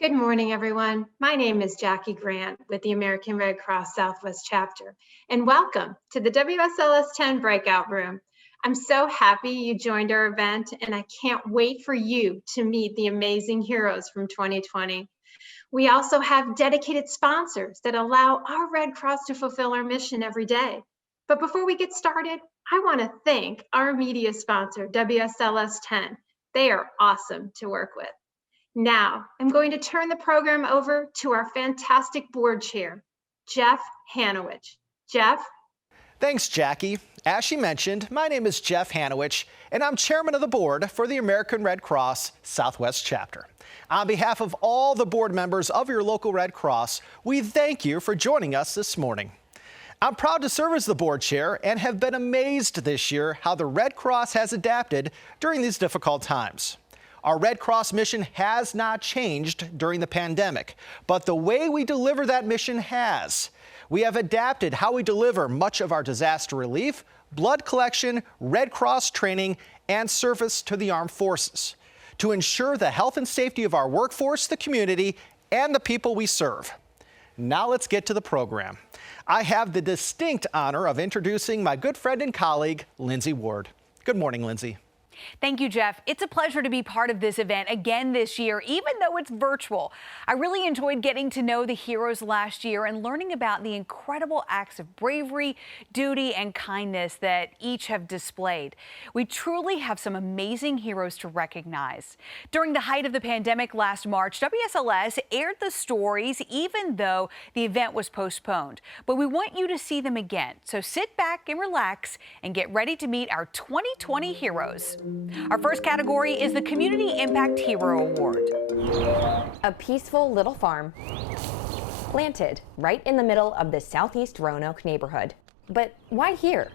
Good morning, everyone. My name is Jackie Grant with the American Red Cross Southwest Chapter, and welcome to the WSLS 10 Breakout Room. I'm so happy you joined our event, and I can't wait for you to meet the amazing heroes from 2020. We also have dedicated sponsors that allow our Red Cross to fulfill our mission every day. But before we get started, I want to thank our media sponsor, WSLS 10. They are awesome to work with. Now, I'm going to turn the program over to our fantastic board chair, Jeff Hanowich. Jeff? Thanks, Jackie. As she mentioned, my name is Jeff Hanowich, and I'm chairman of the board for the American Red Cross Southwest Chapter. On behalf of all the board members of your local Red Cross, we thank you for joining us this morning. I'm proud to serve as the board chair and have been amazed this year how the Red Cross has adapted during these difficult times. Our Red Cross mission has not changed during the pandemic, but the way we deliver that mission has. We have adapted how we deliver much of our disaster relief, blood collection, Red Cross training, and service to the armed forces to ensure the health and safety of our workforce, the community, and the people we serve. Now let's get to the program. I have the distinct honor of introducing my good friend and colleague, Lindsay Ward. Good morning, Lindsay. Thank you, Jeff. It's a pleasure to be part of this event again this year, even though it's virtual. I really enjoyed getting to know the heroes last year and learning about the incredible acts of bravery, duty, and kindness that each have displayed. We truly have some amazing heroes to recognize. During the height of the pandemic last March, WSLS aired the stories even though the event was postponed. But we want you to see them again. So sit back and relax and get ready to meet our 2020 heroes. Our first category is the Community Impact Hero Award. A peaceful little farm planted right in the middle of the Southeast Roanoke neighborhood. But why here?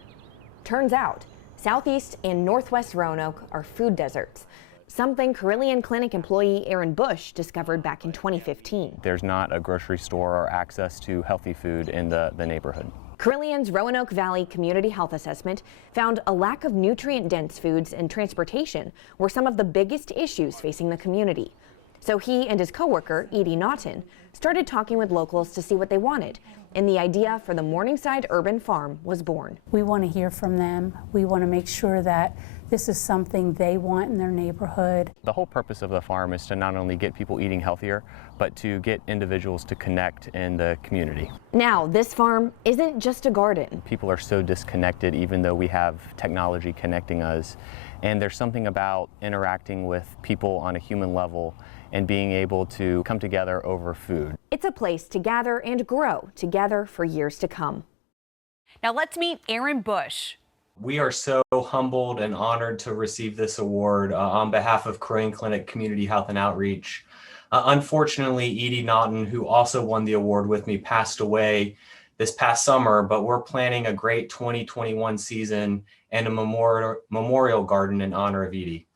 Turns out, Southeast and Northwest Roanoke are food deserts, something Carilion Clinic employee Aaron Bush discovered back in 2015. There's not a grocery store or access to healthy food in the neighborhood. Carillion's Roanoke Valley Community Health Assessment found a lack of nutrient-dense foods and transportation were some of the biggest issues facing the community. So he and his coworker, Edie Naughton, started talking with locals to see what they wanted, and the idea for the Morningside Urban Farm was born. We want to hear from them. We want to make sure that this is something they want in their neighborhood. The whole purpose of the farm is to not only get people eating healthier, but to get individuals to connect in the community. Now, this farm isn't just a garden. People are so disconnected even though we have technology connecting us. And there's something about interacting with people on a human level and being able to come together over food. It's a place to gather and grow together for years to come. Now let's meet Aaron Bush. We are so humbled and honored to receive this award on behalf of Carilion Clinic Community Health and Outreach. Unfortunately, Edie Naughton, who also won the award with me, passed away this past summer, but we're planning a great 2021 season and a memorial garden in honor of Edie.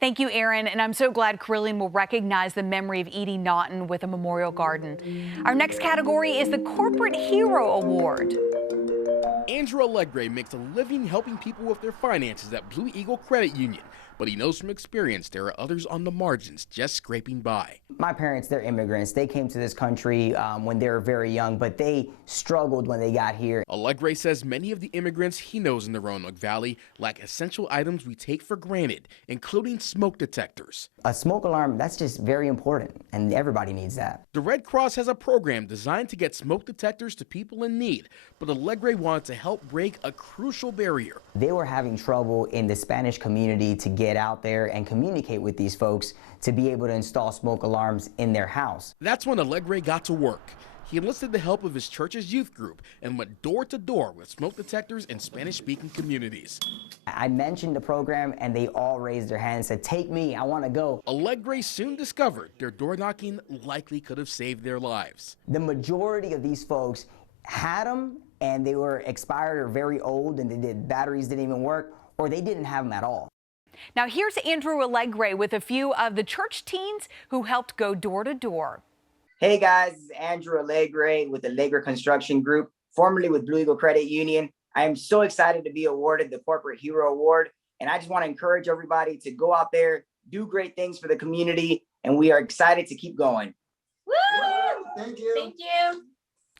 Thank you, Aaron, and I'm so glad Carilion will recognize the memory of Edie Naughton with a memorial garden. Our next category is the Corporate Hero Award. Andrew Allegre makes a living helping people with their finances at Blue Eagle Credit Union, but he knows from experience there are others on the margins just scraping by. My parents, they're immigrants. They came to this country when they were very young, but they struggled when they got here. Allegre says many of the immigrants he knows in the Roanoke Valley lack essential items we take for granted, including smoke detectors. A smoke alarm, that's just very important, and everybody needs that. The Red Cross has a program designed to get smoke detectors to people in need, but Allegre wanted to help break a crucial barrier. They were having trouble in the Spanish community to get out there and communicate with these folks to be able to install smoke alarms in their house. That's when Allegre got to work. He enlisted the help of his church's youth group and went door to door with smoke detectors in Spanish-speaking communities. I mentioned the program and they all raised their hands and said, "Take me, I want to go." Allegre soon discovered their door knocking likely could have saved their lives. The majority of these folks had them and they were expired or very old and batteries didn't even work, or they didn't have them at all. Now here's Andrew Allegre with a few of the church teens who helped go door to door. Hey guys, this is Andrew Allegre with the Allegre Construction Group, formerly with Blue Eagle Credit Union. I am so excited to be awarded the Corporate Hero Award, and I just want to encourage everybody to go out there, do great things for the community, and we are excited to keep going. Woo! Thank you. Thank you.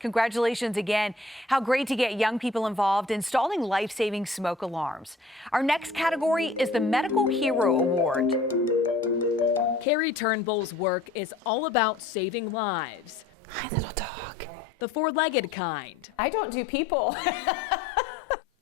Congratulations again. How great to get young people involved installing life-saving smoke alarms. Our next category is the Medical Hero Award. Carrie Turnbull's work is all about saving lives. Hi, little dog. The four-legged kind. I don't do people.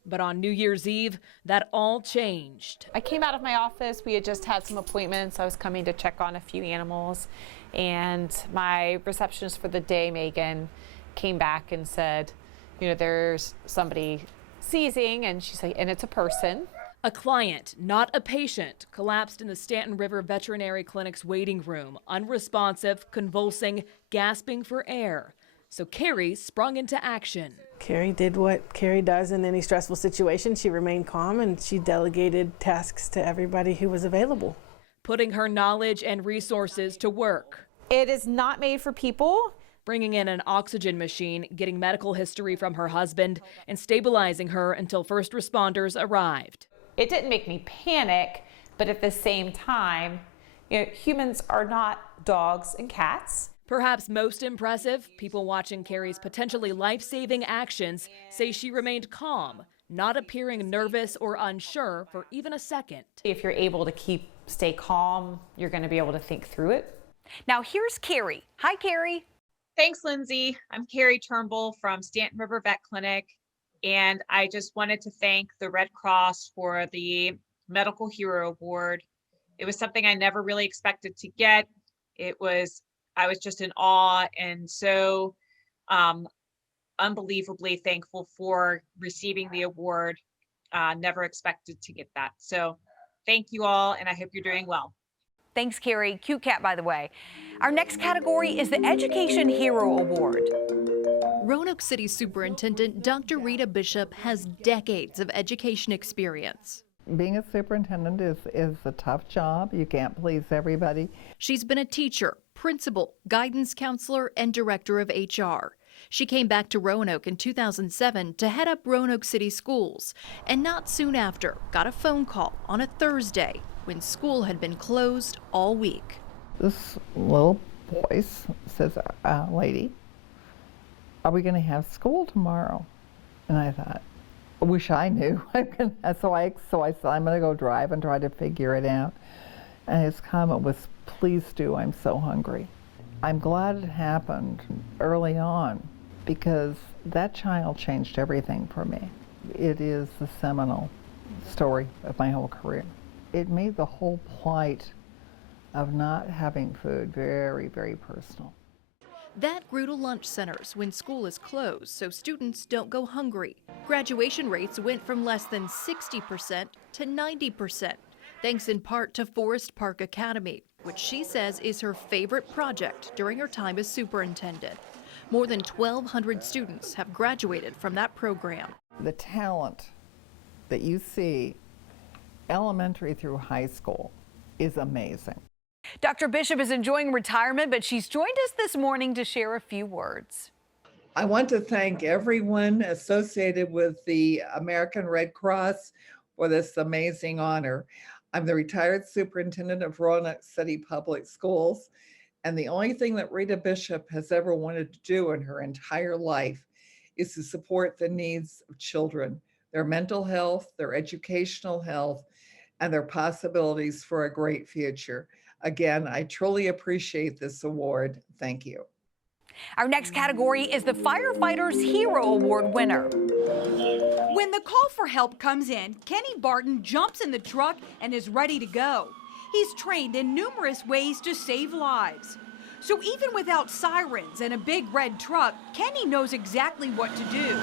But on New Year's Eve, that all changed. I came out of my office. We had just had some appointments. I was coming to check on a few animals. And my receptionist for the day, Megan, came back and said, you know, there's somebody seizing, and she's like, and it's a person. A client, not a patient, collapsed in the Stanton River Veterinary Clinic's waiting room, unresponsive, convulsing, gasping for air. So Carrie sprung into action. Carrie did what Carrie does in any stressful situation. She remained calm and she delegated tasks to everybody who was available, putting her knowledge and resources to work. It is not made for people. Bringing in an oxygen machine, getting medical history from her husband, and stabilizing her until first responders arrived. It didn't make me panic, but at the same time, you know, humans are not dogs and cats. Perhaps most impressive, people watching Carrie's potentially life-saving actions say she remained calm, not appearing nervous or unsure for even a second. If you're able to stay calm, you're going to be able to think through it. Now here's Carrie. Hi, Carrie. Thanks, Lindsay. I'm Carrie Turnbull from Stanton River Vet Clinic, and I just wanted to thank the Red Cross for the Medical Hero Award. It was something I never really expected to get. I was just in awe and so unbelievably thankful for receiving the award. Never expected to get that. So thank you all, and I hope you're doing well. Thanks, Carrie. Cute cat, by the way. Our next category is the Education Hero Award. Roanoke City Superintendent Dr. Rita Bishop has decades of education experience. Being a superintendent is a tough job. You can't please everybody. She's been a teacher, principal, guidance counselor, and director of HR. She came back to Roanoke in 2007 to head up Roanoke City Schools, and not soon after got a phone call on a Thursday when school had been closed all week. This little voice says, lady, are we going to have school tomorrow? And I thought, I wish I knew. So I said, I'm going to go drive and try to figure it out. And his comment was, please do, I'm so hungry. I'm glad it happened early on because that child changed everything for me. It is the seminal story of my whole career. It made the whole plight of not having food very, very personal. That grew to lunch centers when school is closed so students don't go hungry. Graduation rates went from less than 60% to 90%, thanks in part to Forest Park Academy, which she says is her favorite project during her time as superintendent. More than 1,200 students have graduated from that program. The talent that you see elementary through high school is amazing. Dr. Bishop is enjoying retirement, but she's joined us this morning to share a few words. I want to thank everyone associated with the American Red Cross for this amazing honor. I'm the retired superintendent of Roanoke City Public Schools, and the only thing that Rita Bishop has ever wanted to do in her entire life is to support the needs of children, their mental health, their educational health, and their possibilities for a great future. Again, I truly appreciate this award. Thank you. Our next category is the Firefighter's Hero Award winner. When the call for help comes in, Kenny Barton jumps in the truck and is ready to go. He's trained in numerous ways to save lives. So even without sirens and a big red truck, Kenny knows exactly what to do.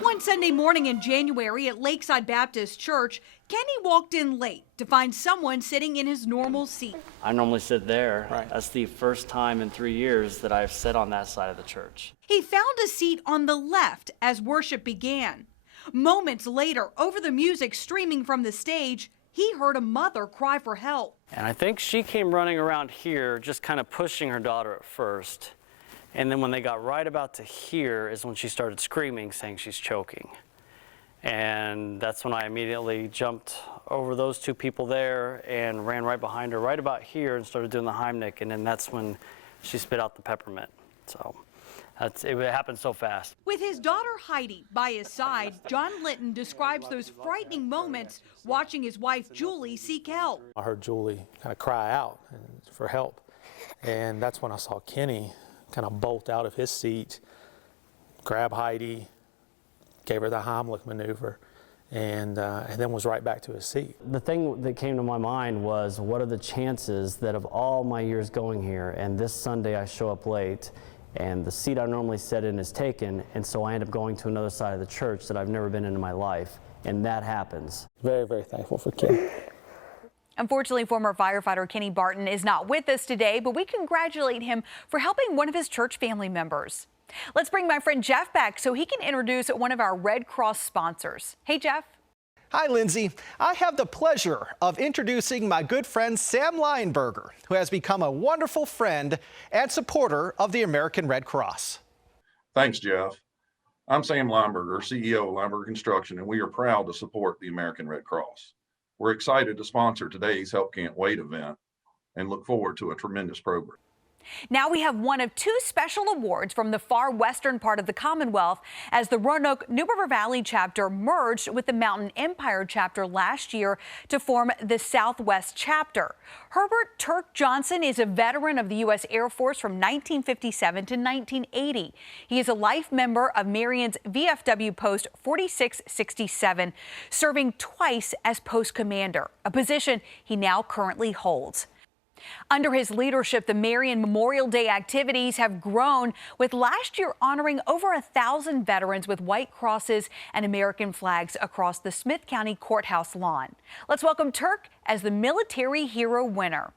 One Sunday morning in January at Lakeside Baptist Church, Kenny walked in late to find someone sitting in his normal seat. I normally sit there. Right. That's the first time in 3 years that I've sat on that side of the church. He found a seat on the left as worship began. Moments later, over the music streaming from the stage, he heard a mother cry for help. And I think she came running around here, just kind of pushing her daughter at first. And then when they got right about to here is when she started screaming, saying she's choking. And that's when I immediately jumped over those two people there and ran right behind her, right about here, and started doing the Heimlich, and then that's when she spit out the peppermint. So it happened so fast. With his daughter Heidi by his side, John Litton describes those frightening moments watching his wife Julie seek help. I heard Julie kind of cry out for help, and that's when I saw Kenny kind of bolt out of his seat, grab Heidi, gave her the Heimlich maneuver, and then was right back to his seat. The thing that came to my mind was, what are the chances that of all my years going here, and this Sunday I show up late, and the seat I normally sit in is taken, and so I end up going to another side of the church that I've never been in my life, and that happens. Very, very thankful for Kenny. Unfortunately, former firefighter Kenny Barton is not with us today, but we congratulate him for helping one of his church family members. Let's bring my friend Jeff back so he can introduce one of our Red Cross sponsors. Hey, Jeff. Hi, Lindsay. I have the pleasure of introducing my good friend Sam Leinberger, who has become a wonderful friend and supporter of the American Red Cross. Thanks, Jeff. I'm Sam Leinberger, CEO of Leinberger Construction, and we are proud to support the American Red Cross. We're excited to sponsor today's Help Can't Wait event and look forward to a tremendous program. Now we have one of two special awards from the far western part of the Commonwealth as the Roanoke New River Valley chapter merged with the Mountain Empire chapter last year to form the Southwest chapter. Herbert Turk Johnson is a veteran of the U.S. Air Force from 1957 to 1980. He is a life member of Marion's VFW Post 4667, serving twice as post commander, a position he now currently holds. Under his leadership, the Marion Memorial Day activities have grown, with last year honoring over 1,000 veterans with white crosses and American flags across the Smith County Courthouse lawn. Let's welcome Turk as the Military Hero winner.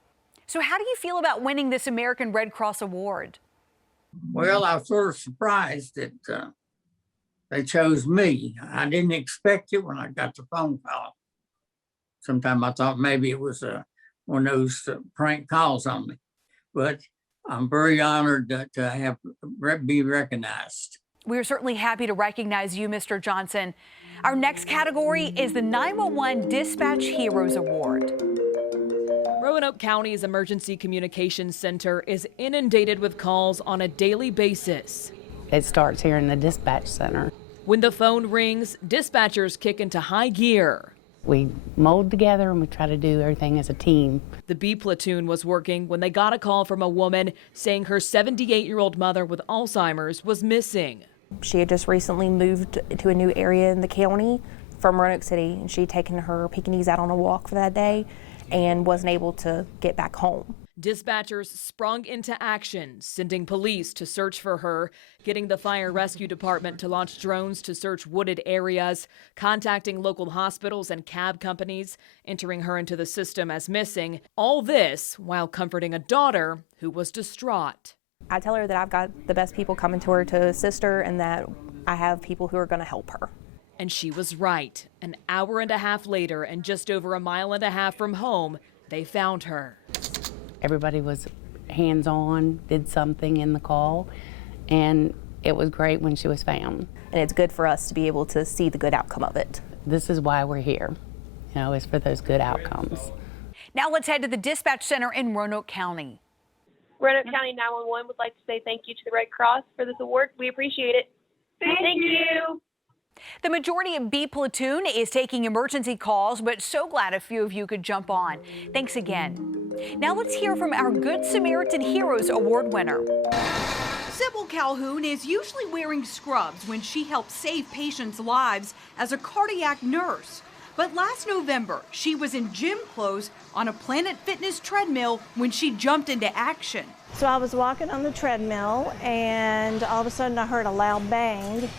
So how do you feel about winning this American Red Cross award? Well, I was sort of surprised that they chose me. I didn't expect it when I got the phone call. Sometimes I thought maybe it was one of those prank calls on me, but I'm very honored to be recognized. We're certainly happy to recognize you, Mr. Johnson. Our next category is the 911 Dispatch Heroes Award. Roanoke County's Emergency Communications Center is inundated with calls on a daily basis. It starts here in the dispatch center. When the phone rings, dispatchers kick into high gear. We mold together and we try to do everything as a team. The B platoon was working when they got a call from a woman saying her 78-year-old mother with Alzheimer's was missing. She had just recently moved to a new area in the county from Roanoke City, and she'd taken her Pekingese out on a walk for that day and wasn't able to get back home. Dispatchers sprung into action, sending police to search for her, getting the fire rescue department to launch drones to search wooded areas, contacting local hospitals and cab companies, entering her into the system as missing. All this while comforting a daughter who was distraught. I tell her that I've got the best people coming to her to assist her and that I have people who are going to help her. And she was right. An hour and a half later and just over 1.5 miles from home, they found her. Everybody was hands-on, did something in the call, and it was great when she was found. And it's good for us to be able to see the good outcome of it. This is why we're here, is for those good outcomes. Now let's head to the dispatch center in Roanoke County. Roanoke County 911 would like to say thank you to the Red Cross for this award. We appreciate it. Thank you. The majority of B platoon is taking emergency calls, but so glad a few of you could jump on. Thanks again. Now let's hear from our Good Samaritan Heroes Award winner. Sybil Calhoun is usually wearing scrubs when she helps save patients' lives as a cardiac nurse. But last November, she was in gym clothes on a Planet Fitness treadmill when she jumped into action. So I was walking on the treadmill, and all of a sudden I heard a loud bang.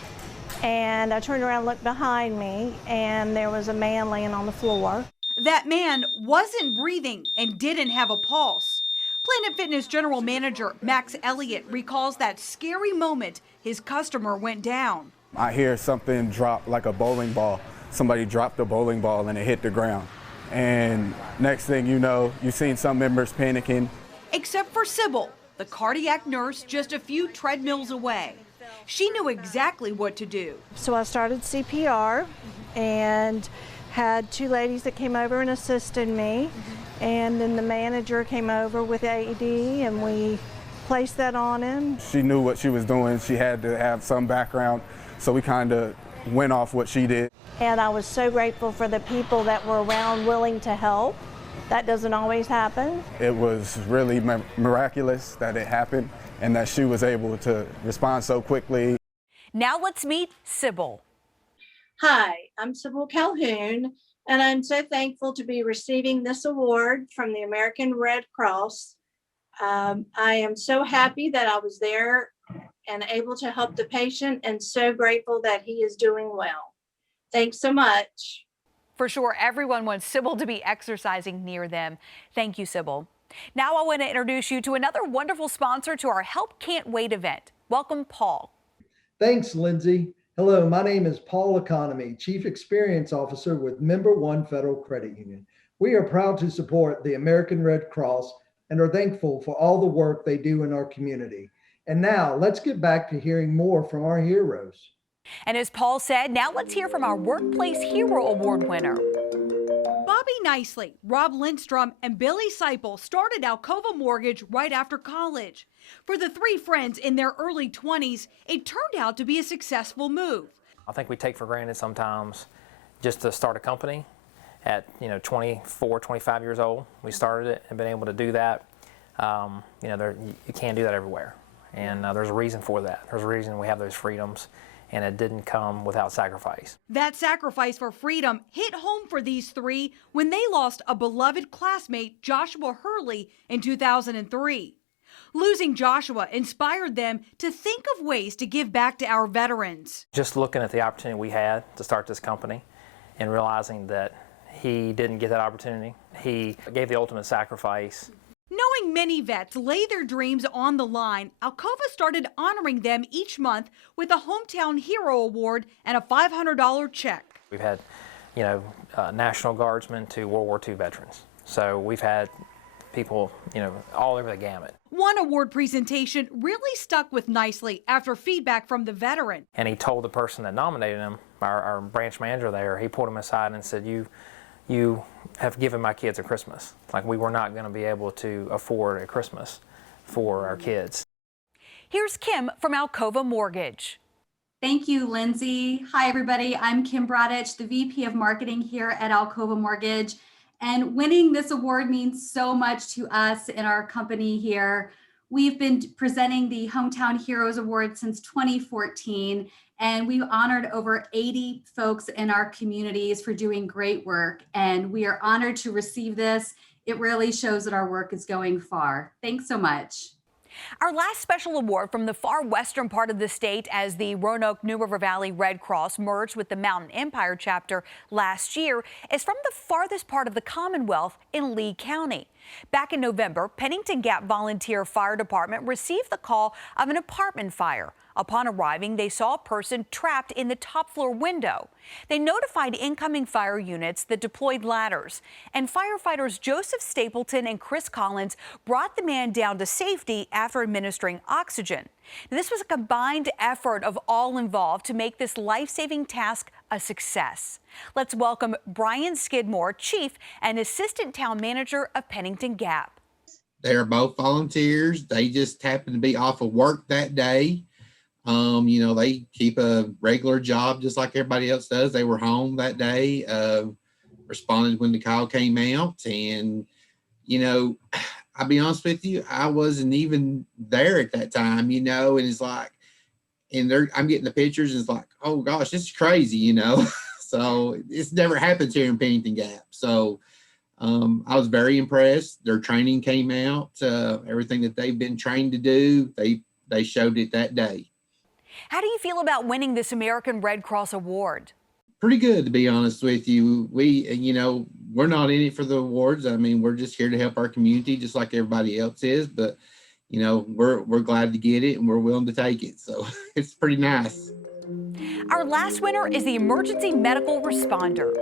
And I turned around and looked behind me, and there was a man laying on the floor. That man wasn't breathing and didn't have a pulse. Planet Fitness General Manager Max Elliott recalls that scary moment his customer went down. I hear something drop like a bowling ball. Somebody dropped a bowling ball and it hit the ground. And next thing you know, you've seen some members panicking. Except for Sybil, the cardiac nurse just a few treadmills away. She knew exactly what to do. So I started CPR, and had two ladies that came over and assisted me, and then the manager came over with AED and we placed that on him. She knew what she was doing. She had to have some background, so we kind of went off what she did. And I was so grateful for the people that were around willing to help. That doesn't always happen. It was really miraculous that it happened and that she was able to respond so quickly. Now let's meet Sybil. Hi, I'm Sybil Calhoun, and I'm so thankful to be receiving this award from the American Red Cross. I am so happy that I was there and able to help the patient, and so grateful that he is doing well. Thanks so much. For sure, everyone wants Sybil to be exercising near them. Thank you, Sybil. Now I want to introduce you to another wonderful sponsor to our Help Can't Wait event. Welcome, Paul. Thanks, Lindsay. Hello, my name is Paul Economy, Chief Experience Officer with Member One Federal Credit Union. We are proud to support the American Red Cross and are thankful for all the work they do in our community. And now let's get back to hearing more from our heroes. And as Paul said, now let's hear from our Workplace Hero Award winner. Bobby Nicely, Rob Lindstrom, and Billy Seipel started Alcova Mortgage right after college. For the three friends in their early 20s, it turned out to be a successful move. I think we take for granted sometimes just to start a company at 24, 25 years old. We started it and been able to do that. You can't do that everywhere. And there's a reason for that. There's a reason we have those freedoms, and it didn't come without sacrifice. That sacrifice for freedom hit home for these three when they lost a beloved classmate, Joshua Hurley, in 2003. Losing Joshua inspired them to think of ways to give back to our veterans. Just looking at the opportunity we had to start this company and realizing that he didn't get that opportunity. He gave the ultimate sacrifice. Knowing many vets lay their dreams on the line, Alcova started honoring them each month with a Hometown Hero Award and a $500 check. We've had, National Guardsmen to World War II veterans. So we've had people, all over the gamut. One award presentation really stuck with Nicely after feedback from the veteran. And he told the person that nominated him, our branch manager there, he pulled him aside and said, you have given my kids a Christmas. Like, we were not going to be able to afford a Christmas for our kids. Here's Kim from Alcova Mortgage. Thank you, Lindsay. Hi, everybody. I'm Kim Brodich, the VP of Marketing here at Alcova Mortgage. And winning this award means so much to us in our company here. We've been presenting the Hometown Heroes Award since 2014, and we've honored over 80 folks in our communities for doing great work. And we are honored to receive this. It really shows that our work is going far. Thanks so much. Our last special award from the far western part of the state as the Roanoke New River Valley Red Cross merged with the Mountain Empire chapter last year is from the farthest part of the Commonwealth in Lee County. Back in November, Pennington Gap Volunteer Fire Department received the call of an apartment fire. Upon arriving, they saw a person trapped in the top floor window. They notified incoming fire units that deployed ladders, and firefighters Joseph Stapleton and Chris Collins brought the man down to safety after administering oxygen. Now, this was a combined effort of all involved to make this life-saving task a success. Let's welcome Brian Skidmore, Chief and Assistant Town Manager of Pennington Gap. They're both volunteers. They just happened to be off of work that day. They keep a regular job just like everybody else does. They were home that day, responded when the call came out. And, I'll be honest with you, I wasn't even there at that time, and it's like, I'm getting the pictures and it's like, oh gosh, this is crazy, So it's never happened here in Pennington Gap. So I was very impressed. Their training came out, everything that they've been trained to do, they showed it that day. How do you feel about winning this American Red Cross Award? Pretty good, to be honest with you. We're not in it for the awards. I mean, we're just here to help our community just like everybody else is. But, we're glad to get it and we're willing to take it. So it's pretty nice. Our last winner is the emergency medical responder.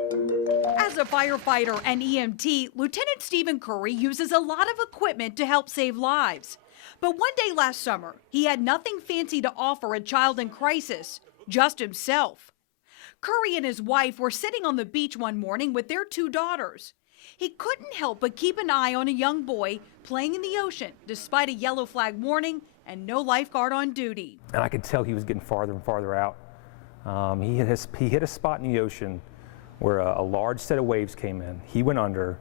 As a firefighter and EMT, Lieutenant Stephen Curry uses a lot of equipment to help save lives. But one day last summer, he had nothing fancy to offer a child in crisis, just himself. Curry and his wife were sitting on the beach one morning with their 2 daughters. He couldn't help but keep an eye on a young boy playing in the ocean despite a yellow flag warning and no lifeguard on duty. And I could tell he was getting farther and farther out. He hit a spot in the ocean where a large set of waves came in. He went under.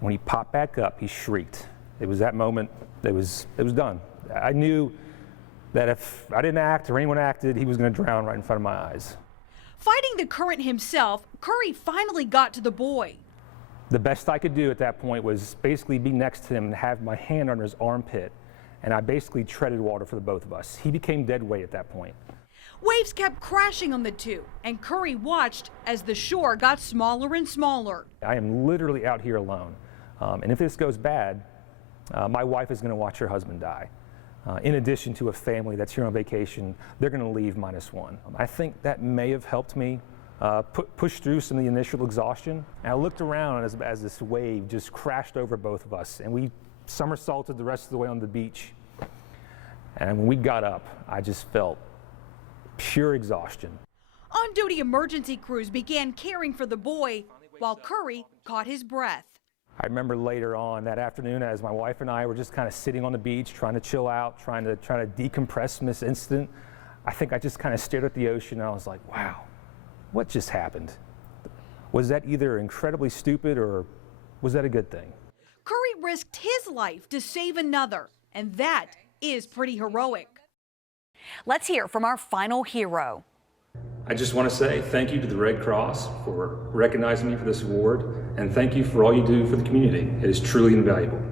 When he popped back up, he shrieked. It was that moment, it was done. I knew that if I didn't act or anyone acted, he was going to drown right in front of my eyes. Fighting the current himself, Curry finally got to the boy. The best I could do at that point was basically be next to him and have my hand under his armpit, and I basically treaded water for the both of us. He became dead weight at that point. Waves kept crashing on the two, and Curry watched as the shore got smaller and smaller. I am literally out here alone, and if this goes bad, my wife is going to watch her husband die. In addition to a family that's here on vacation, they're going to leave -1. I think that may have helped me push through some of the initial exhaustion. And I looked around as this wave just crashed over both of us, and we somersaulted the rest of the way on the beach. And when we got up, I just felt pure exhaustion. On-duty emergency crews began caring for the boy while Curry caught his breath. I remember later on that afternoon as my wife and I were just kind of sitting on the beach, trying to chill out, trying to decompress from this incident. I think I just kind of stared at the ocean and I was like, wow, what just happened? Was that either incredibly stupid or was that a good thing? Curry risked his life to save another, and that is pretty heroic. Let's hear from our final hero. I just want to say thank you to the Red Cross for recognizing me for this award, and thank you for all you do for the community. It is truly invaluable.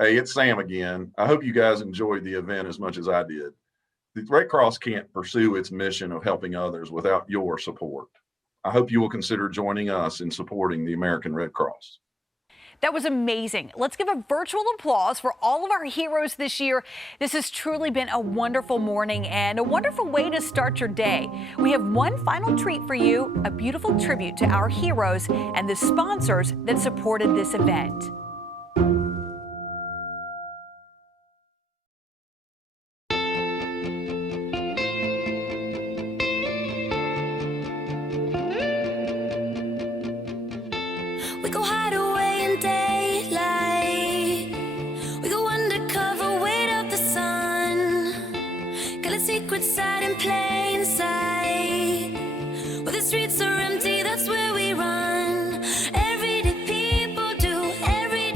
Hey, it's Sam again. I hope you guys enjoyed the event as much as I did. The Red Cross can't pursue its mission of helping others without your support. I hope you will consider joining us in supporting the American Red Cross. That was amazing. Let's give a virtual applause for all of our heroes this year. This has truly been a wonderful morning and a wonderful way to start your day. We have one final treat for you, a beautiful tribute to our heroes and the sponsors that supported this event. We go hide away in daylight. We go undercover, wait out the sun. Got a secret side in plain sight. Where the streets are empty, that's where we run. Everyday people do everyday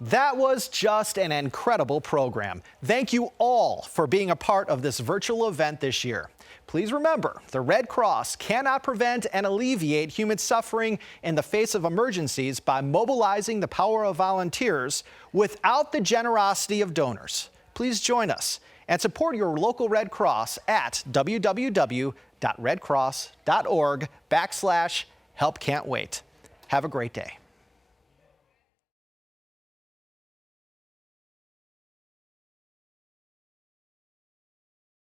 That was just an incredible program. Thank you all for being a part of this virtual event this year. Please remember, the Red Cross cannot prevent and alleviate human suffering in the face of emergencies by mobilizing the power of volunteers without the generosity of donors. Please join us and support your local Red Cross at www.redcross.org/help can't wait. Have a great day.